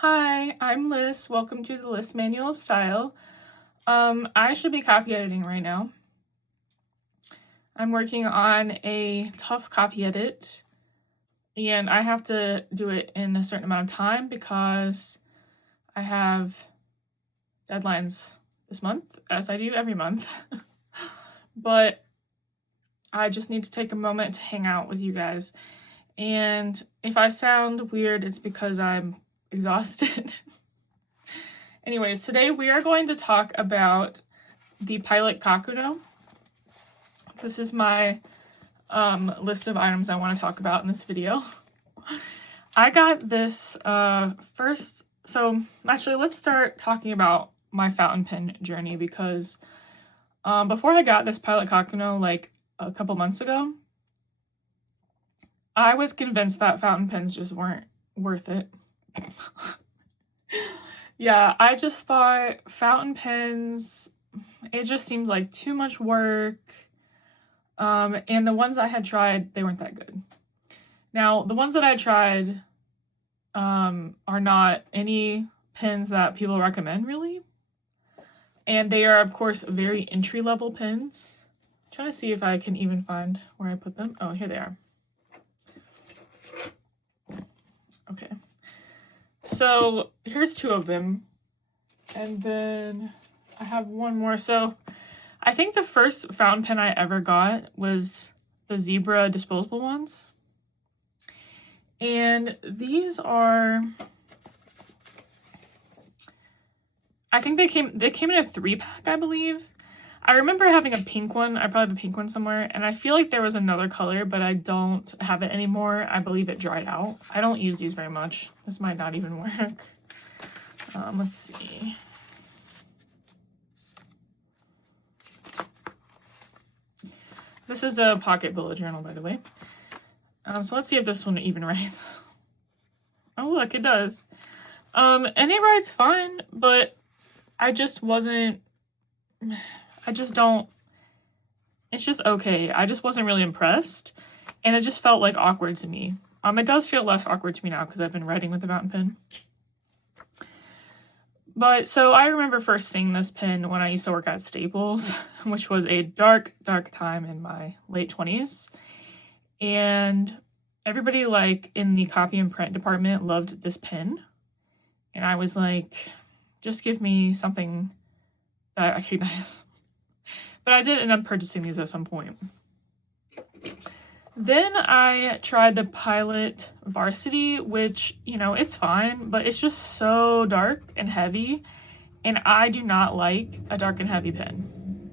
Hi, I'm Liz. Welcome to the Liz Manual of Style. I should be copy editing right now. I'm working on a tough copy edit, and I have to do it in a certain amount of time because I have deadlines this month, as I do every month. But I just need to take a moment to hang out with you guys. And if I sound weird, it's because I'm exhausted. Anyways, today we are going to talk about the Pilot Kakuno. This is my list of items I want to talk about in this video. I got this first, so actually let's start talking about my fountain pen journey because before I got this Pilot Kakuno like a couple months ago, I was convinced that fountain pens just weren't worth it. Yeah, I just thought fountain pens, it just seems like too much work. And the ones I had tried, they weren't that good. Now, the ones that I tried are not any pens that people recommend, really. And they are, of course, very entry-level pens. I'm trying to see if I can even find where I put them. Oh, here they are. Okay. So here's two of them, and then I have one more. So I think the first fountain pen I ever got was the Zebra disposable ones, and these are, I think they came in a 3-pack, I believe. I remember having a pink one. I probably have a pink one somewhere, and I feel like there was another color, but I don't have it anymore. I believe it dried out. I don't use these very much. This might not even work. Let's see. This is a pocket bullet journal, by the way. So let's see if this one even writes. Oh, look, it does. And it writes fine, but I just wasn't... it's just okay. I just wasn't really impressed, and it just felt like awkward to me. It does feel less awkward to me now because I've been writing with the fountain pen. But so I remember first seeing this pen when I used to work at Staples, which was a dark, dark time in my late 20s. And everybody like in the copy and print department loved this pen. And I was like, just give me something that I recognize. But I did end up purchasing these at some point. Then I tried the Pilot Varsity, which, you know, it's fine, but it's just so dark and heavy, and I do not like a dark and heavy pen.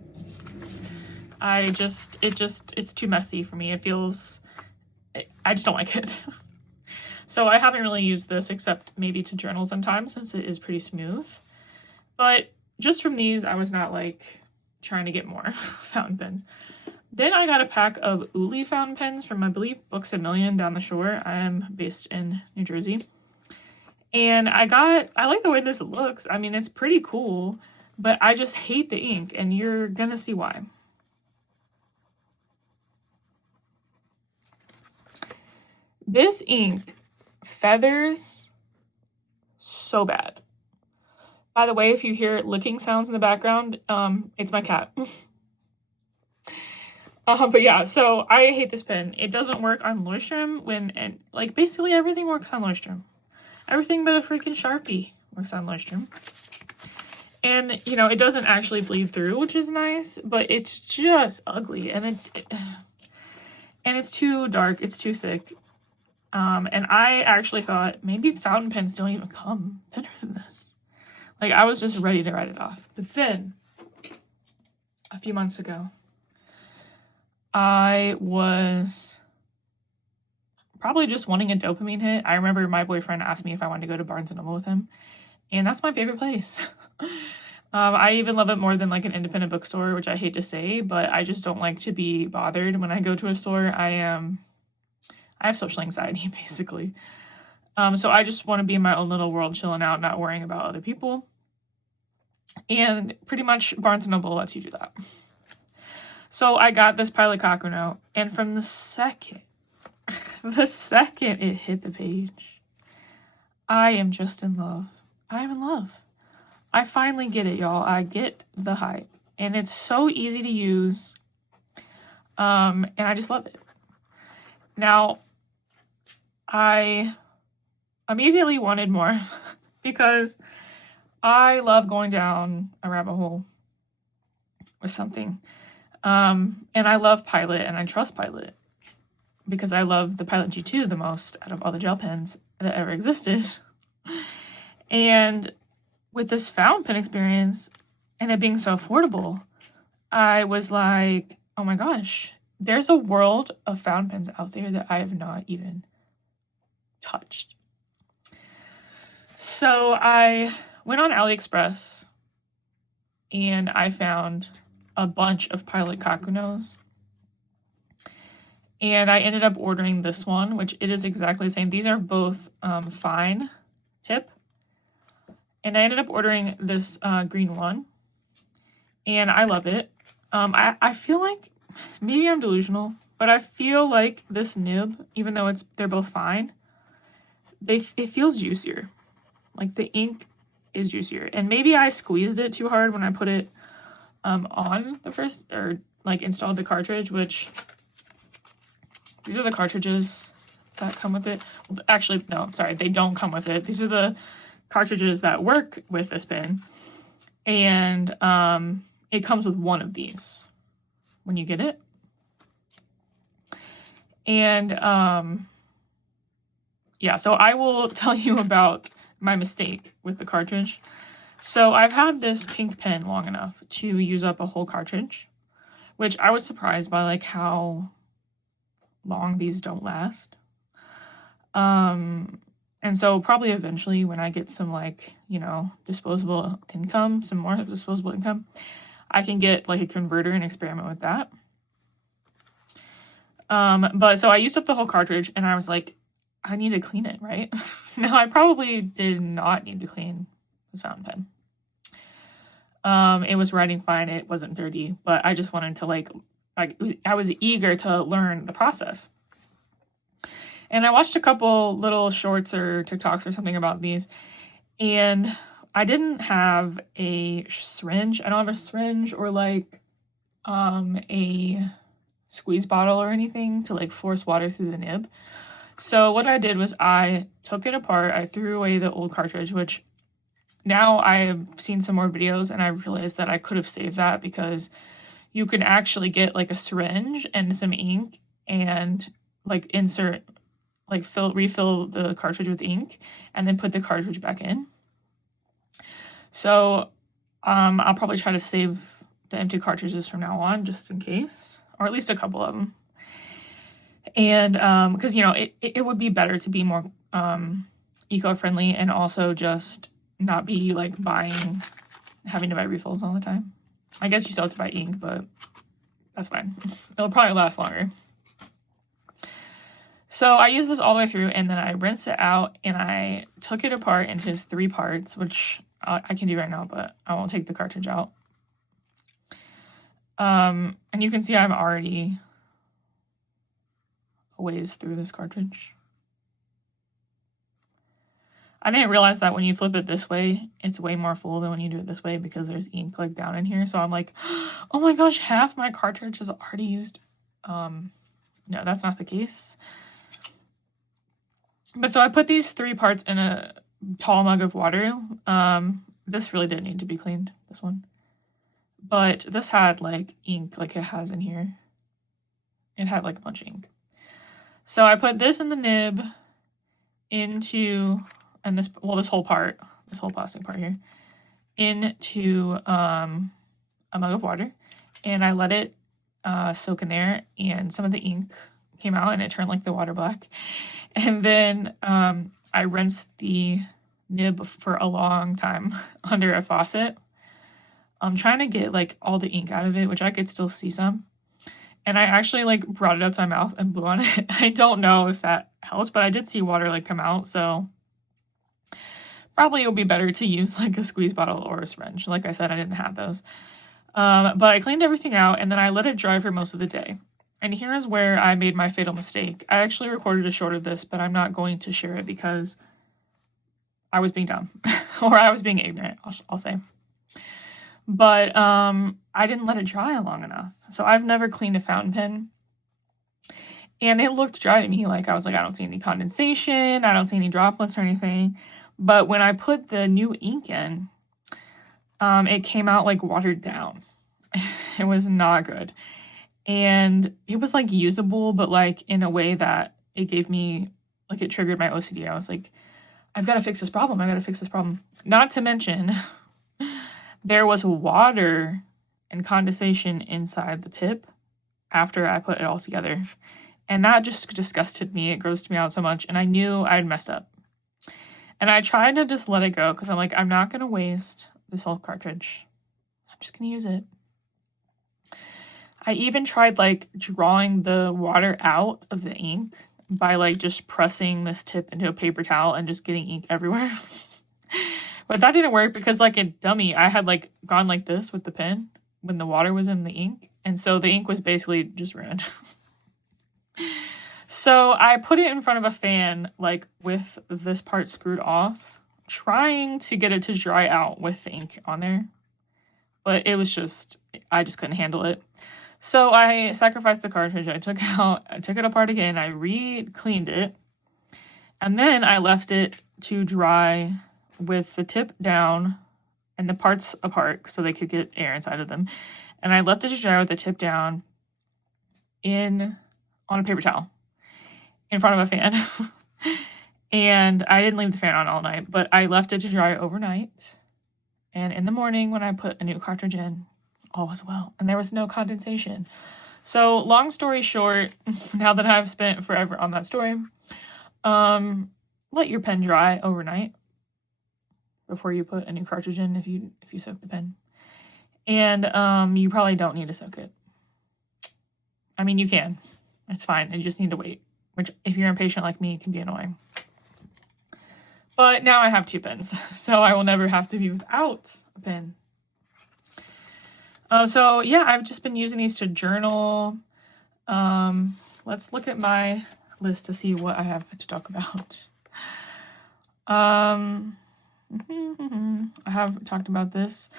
It's too messy for me. I just don't like it. So I haven't really used this except maybe to journal sometimes since it is pretty smooth. But just from these, I was not like trying to get more fountain pens. Then I got a pack of Uli fountain pens from, I believe, Books A Million down the shore. I am based in New Jersey. And I like the way this looks. I mean, it's pretty cool, but I just hate the ink, and you're gonna see why. This ink feathers so bad. By the way, if you hear licking sounds in the background, it's my cat. But yeah, so I hate this pen. It doesn't work on Leuchtturm and like basically everything works on Leuchtturm. Everything but a freaking Sharpie works on Leuchtturm. And, you know, it doesn't actually bleed through, which is nice, but it's just ugly, and it's too dark, it's too thick. And I actually thought maybe fountain pens don't even come thinner than this. Like, I was just ready to write it off. But then, a few months ago, I was probably just wanting a dopamine hit. I remember my boyfriend asked me if I wanted to go to Barnes & Noble with him, and that's my favorite place. I even love it more than like an independent bookstore, which I hate to say, but I just don't like to be bothered when I go to a store. I have social anxiety, basically. So I just want to be in my own little world, chilling out, not worrying about other people. And pretty much Barnes & Noble lets you do that. So I got this Pilot Kakuno, and from the second it hit the page, I am just in love. I am in love. I finally get it, y'all. I get the hype. And it's so easy to use. And I just love it. Now, I immediately wanted more because I love going down a rabbit hole with something. And I love Pilot and I trust Pilot because I love the Pilot G2 the most out of all the gel pens that ever existed. And with this fountain pen experience and it being so affordable, I was like, oh my gosh, there's a world of fountain pens out there that I have not even touched. So I went on AliExpress and I found a bunch of Pilot Kakunos. And I ended up ordering this one, which it is exactly the same. These are both fine tip. And I ended up ordering this green one. And I love it. I feel like, maybe I'm delusional, but I feel like this nib, even though they're both fine, it feels juicier. Like the ink is juicier. And maybe I squeezed it too hard when I put it on the first, or like installed the cartridge, which these are the cartridges that come with it. Actually, no, sorry, they don't come with it. These are the cartridges that work with this pen. And it comes with one of these when you get it. And yeah, so I will tell you about my mistake with the cartridge. So I've had this pink pen long enough to use up a whole cartridge, which I was surprised by, like, how long these don't last. And so probably eventually when I get some, like, you know, disposable income, some more disposable income, I can get like a converter and experiment with that. But so I used up the whole cartridge and I was like, I need to clean it, right? Now I probably did not need to clean this fountain pen. It was writing fine, it wasn't dirty, but I just wanted to I was eager to learn the process. And I watched a couple little shorts or TikToks or something about these, and I didn't have a syringe. I don't have a syringe or like a squeeze bottle or anything to like force water through the nib. So what I did was I took it apart. I threw away the old cartridge, which now I have seen some more videos and I realized that I could have saved that because you can actually get like a syringe and some ink and like refill the cartridge with ink and then put the cartridge back in. So I'll probably try to save the empty cartridges from now on just in case, or at least a couple of them. And because, you know, it would be better to be more eco-friendly and also just not be like having to buy refills all the time. I guess you still have to buy ink, but that's fine. It'll probably last longer. So I used this all the way through and then I rinsed it out and I took it apart into 3 parts, which I can do right now, but I won't take the cartridge out. And you can see I'm already a ways through this cartridge. I didn't realize that when you flip it this way, it's way more full than when you do it this way because there's ink like down in here. So I'm like, oh my gosh, half my cartridge is already used. No, that's not the case. But so I put these 3 parts in a tall mug of water. This really didn't need to be cleaned, this one. But this had like ink like it has in here. It had like a bunch of ink. So I put this in the nib into, and this whole plastic part here, into a mug of water. And I let it soak in there and some of the ink came out and it turned like the water black. And then I rinsed the nib for a long time under a faucet. I'm trying to get like all the ink out of it, which I could still see some. And I actually like brought it up to my mouth and blew on it. I don't know if that helps, but I did see water like come out. So probably it would be better to use like a squeeze bottle or a syringe. Like I said, I didn't have those. But I cleaned everything out and then I let it dry for most of the day. And here is where I made my fatal mistake. I actually recorded a short of this, but I'm not going to share it because I was being dumb or I was being ignorant, I'll say. But I didn't let it dry long enough. So I've never cleaned a fountain pen. And it looked dry to me. Like, I was like, I don't see any condensation. I don't see any droplets or anything. But when I put the new ink in, it came out like watered down. It was not good. And it was like usable, but like in a way that it gave me, like, it triggered my OCD. I was like, I've got to fix this problem. I got to fix this problem. Not to mention, there was water and condensation inside the tip after I put it all together. And that just disgusted me. It grossed me out so much. And I knew I had messed up. And I tried to just let it go because I'm like, I'm not going to waste this whole cartridge. I'm just going to use it. I even tried like drawing the water out of the ink by like just pressing this tip into a paper towel and just getting ink everywhere. But that didn't work because, like a dummy, I had like gone like this with the pen when the water was in the ink. And so the ink was basically just ruined. So I put it in front of a fan, like with this part screwed off, trying to get it to dry out with the ink on there. But it was just, I just couldn't handle it. So I sacrificed the cartridge. I took it apart again. I re-cleaned it. And then I left it to dry with the tip down and the parts apart so they could get air inside of them. And I left it to dry with the tip down on a paper towel in front of a fan. And I didn't leave the fan on all night, but I left it to dry overnight. And in the morning when I put a new cartridge in, all was well. And there was no condensation. So long story short, now that I've spent forever on that story, let your pen dry overnight before you put a new cartridge in if you soak the pen. And you probably don't need to soak it. I mean, you can. It's fine. You just need to wait, which if you're impatient like me, can be annoying. But now I have 2 pens, so I will never have to be without a pen. So yeah, I've just been using these to journal. Let's look at my list to see what I have to talk about. I have talked about this.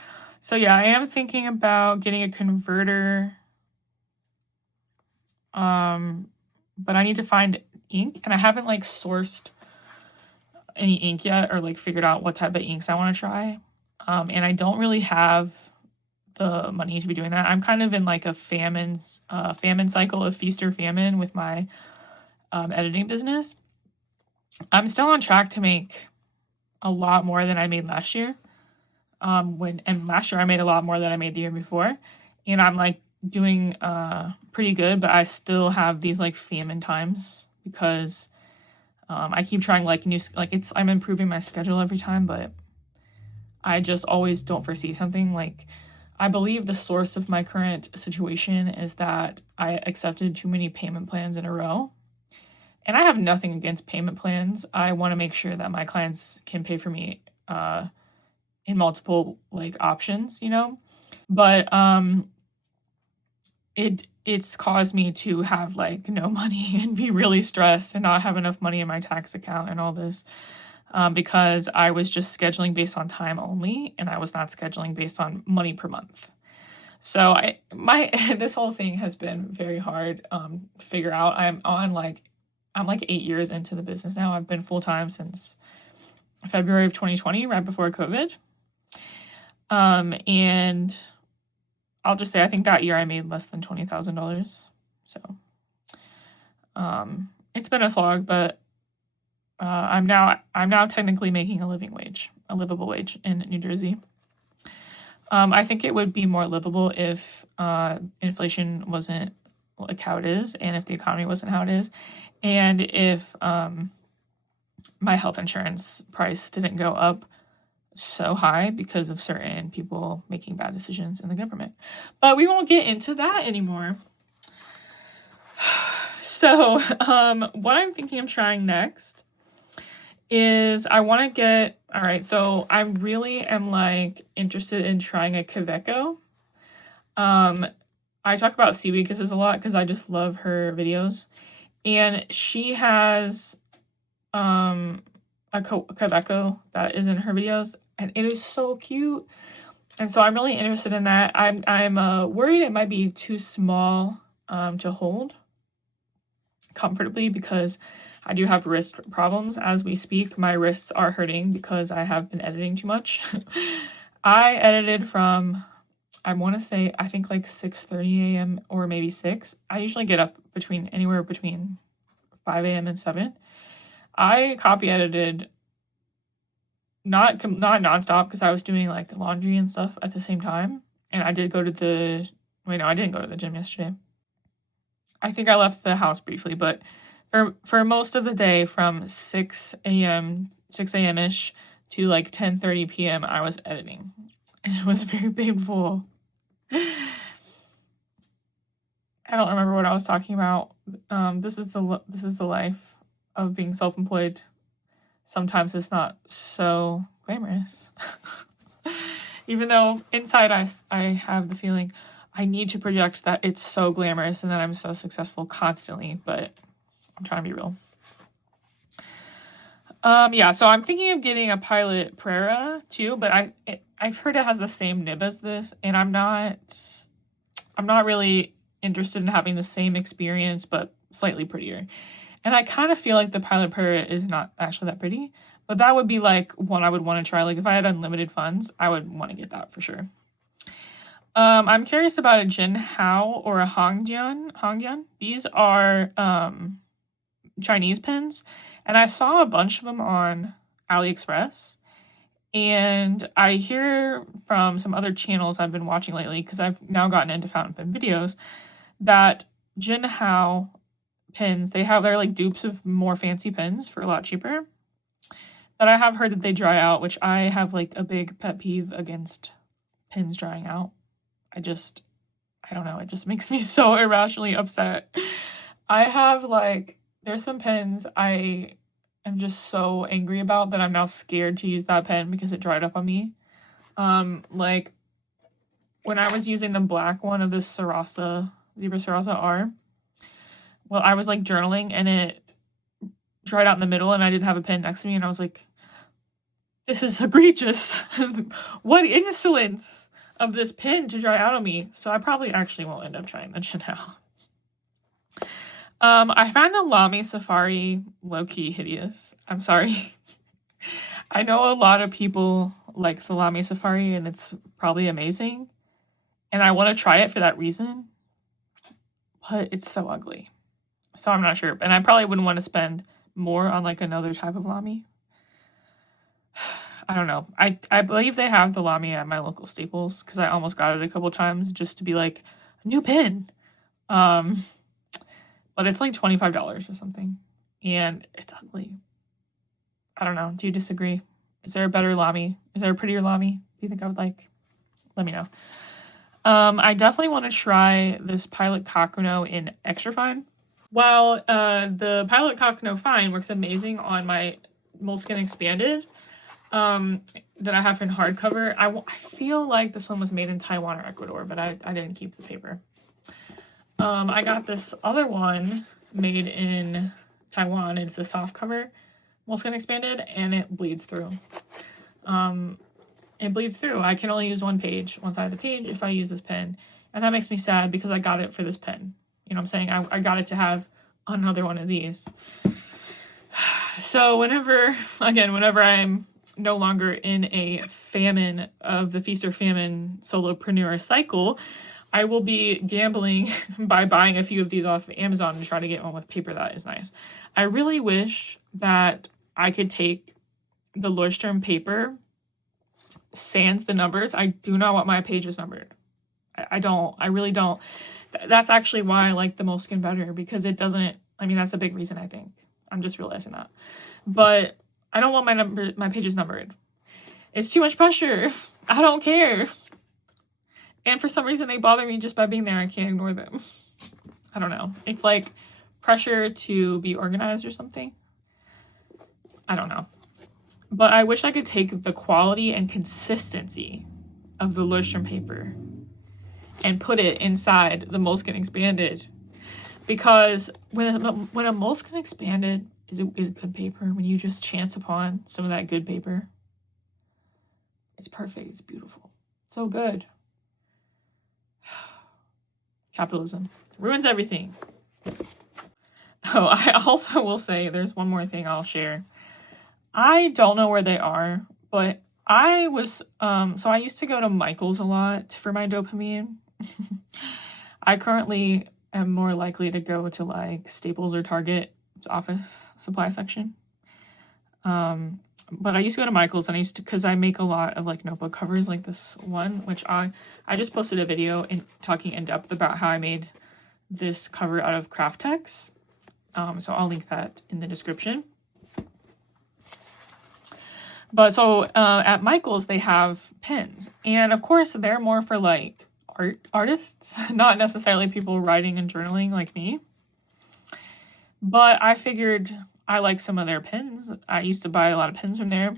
So yeah, I am thinking about getting a converter. But I need to find ink, and I haven't like sourced any ink yet or like figured out what type of inks I want to try. And I don't really have the money to be doing that. I'm kind of in like a famine cycle of feast or famine with my editing business. I'm still on track to make a lot more than I made last year. And last year I made a lot more than I made the year before. And I'm like doing pretty good, but I still have these like famine times because I keep trying like new, like I'm improving my schedule every time, but I just always don't foresee something. Like, I believe the source of my current situation is that I accepted too many payment plans in a row. And I have nothing against payment plans. I want to make sure that my clients can pay for me in multiple like options, you know? But it's caused me to have like no money and be really stressed and not have enough money in my tax account and all this. Because I was just scheduling based on time only, and I was not scheduling based on money per month. So this whole thing has been very hard to figure out. I'm like 8 years into the business now. I've been full-time since February of 2020, right before COVID. And I'll just say, I think that year I made less than $20,000. So it's been a slog, but I'm now technically making a livable wage in New Jersey. I think it would be more livable if inflation wasn't like how it is, and if the economy wasn't how it is, and if my health insurance price didn't go up so high because of certain people making bad decisions in the government. But we won't get into that anymore. So what I'm thinking of trying next is I want to get, all right, so I really am like interested in trying a Kaveco. I talk about Seaweed Kisses a lot because I just love her videos. And she has a a Quebeco that is in her videos, and it is so cute. And so I'm really interested in that. I'm worried it might be too small to hold comfortably, because I do have wrist problems as we speak. My wrists are hurting because I have been editing too much. I edited from, I want to say, I think like 6:30 a.m. or maybe 6. I usually get up anywhere between 5 a.m. and 7. I copy edited not nonstop, because I was doing like laundry and stuff at the same time. And I did go to the, wait, no, I didn't go to the gym yesterday. I think I left the house briefly, but for most of the day, from 6 a.m.-ish to like 10:30 p.m., I was editing. And it was very painful. I don't remember what I was talking about. This is the life of being self-employed. Sometimes it's not so glamorous. Even though inside I have the feeling I need to project that it's so glamorous and that I'm so successful constantly, but I'm trying to be real. Yeah, so I'm thinking of getting a Pilot Prera too, but I've heard it has the same nib as this, and I'm not really interested in having the same experience, but slightly prettier. And I kind of feel like the Pilot Prera is not actually that pretty, but that would be like one I would want to try. Like if I had unlimited funds, I would want to get that for sure. I'm curious about a Jin Hao or a Hongjian. These are Chinese pins, and I saw a bunch of them on AliExpress. And I hear from some other channels I've been watching lately, because I've now gotten into fountain pen videos, that Jin Hao pins, they're like dupes of more fancy pins for a lot cheaper. But I have heard that they dry out, which I have like a big pet peeve against pins drying out. I don't know, it just makes me so irrationally upset. I have like, there's some pens I am just so angry about that I'm now scared to use that pen because it dried up on me. Like when I was using the black one of this Zebra Sarasa R, well, I was like journaling and it dried out in the middle and I didn't have a pen next to me, and I was like, this is egregious. What insolence of this pen to dry out on me. So I probably actually won't end up trying the Chanel. I find the Lamy Safari low-key hideous. I'm sorry. I know a lot of people like the Lamy Safari and it's probably amazing. And I want to try it for that reason. But it's so ugly. So I'm not sure. And I probably wouldn't want to spend more on like another type of Lamy. I don't know. I believe they have the Lamy at my local Staples, because I almost got it a couple times just to be like, a new pen. But it's like $25 or something. And it's ugly. I don't know. Do you disagree? Is there a better Lamy? Is there a prettier Lamy? Do you think I would like? Let me know. I definitely want to try this Pilot Kakuno in extra fine. While the Pilot Kakuno fine works amazing on my Moleskine Expanded that I have in hardcover, I feel like this one was made in Taiwan or Ecuador, but I didn't keep the paper. I got this other one made in Taiwan. It's a soft cover Moleskine Expanded, and it bleeds through. I can only use one side of the page if I use this pen, and that makes me sad because I got it for this pen. You know what I'm saying? I got it to have another one of these. So whenever I'm no longer in a famine of the feast or famine solopreneur cycle, I will be gambling by buying a few of these off of Amazon to try to get one with paper that is nice. I really wish that I could take the Leuchtturm paper, sans the numbers. I do not want my pages numbered. I really don't. That's actually why I like the Moleskine better, because it doesn't, that's a big reason, I think. I'm just realizing that. But I don't want my pages numbered. It's too much pressure. I don't care. And for some reason, they bother me just by being there. I can't ignore them. I don't know. It's like pressure to be organized or something. I don't know. But I wish I could take the quality and consistency of the Leuchtturm paper and put it inside the Moleskine Expanded. Because when a Moleskine Expanded is good paper. When you just chance upon some of that good paper, it's perfect. It's beautiful. So good. Capitalism ruins everything. Oh, I also will say there's one more thing I'll share. I don't know where they are, but I was, so I used to go to Michael's a lot for my dopamine. I currently am more likely to go to like Staples or Target's office supply section. But I used to go to Michael's, and I used to, because I make a lot of like notebook covers like this one, which I just posted a video talking in depth about how I made this cover out of craft text. So I'll link that in the description. But so at Michael's, they have pens, and of course they're more for like artists, not necessarily people writing and journaling like me. But I figured I like some of their pens. I used to buy a lot of pens from there,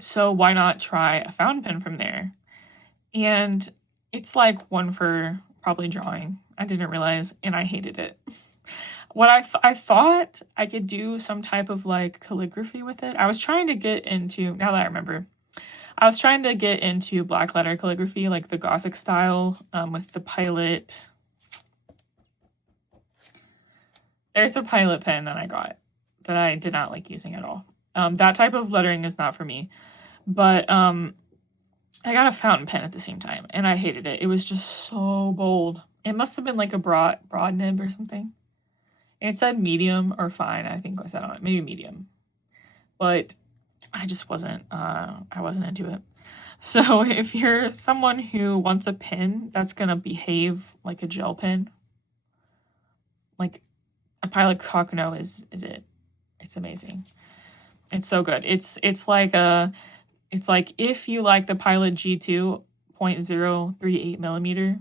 so why not try a fountain pen from there? And it's like one for probably drawing. I didn't realize, and I hated it. What I thought I could do some type of like calligraphy with it. I was trying to get into, now that I remember, I was trying to get into black letter calligraphy, like the Gothic style, with the Pilot. There's a Pilot pen that I got that I did not like using at all. That type of lettering is not for me. But I got a fountain pen at the same time, and I hated it. It was just so bold. It must have been like a broad nib or something. It said medium or fine, I think I said on it, maybe medium. But I just wasn't, I wasn't into it. So if you're someone who wants a pen that's gonna behave like a gel pen, like a Pilot Kakuno is it. It's amazing. It's so good. It's like if you like the Pilot G2 0.038 millimeter,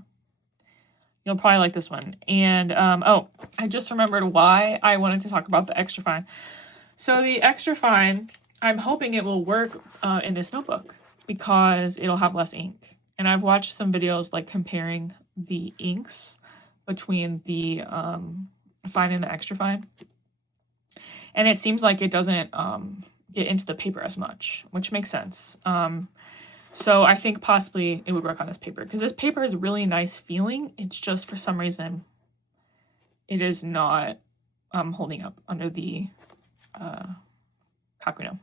you'll probably like this one. And, oh, I just remembered why I wanted to talk about the extra fine. So the extra fine, I'm hoping it will work in this notebook because it'll have less ink. And I've watched some videos like comparing the inks between the fine and the extra fine. And it seems like it doesn't get into the paper as much, which makes sense. So I think possibly it would work on this paper because this paper is really nice feeling. It's just for some reason it is not holding up under the Kakuno.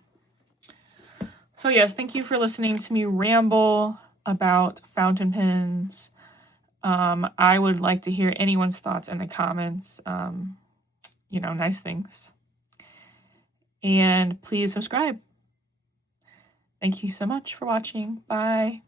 So yes, thank you for listening to me ramble about fountain pens. I would like to hear anyone's thoughts in the comments. You know, nice things. And please subscribe. Thank you so much for watching. Bye.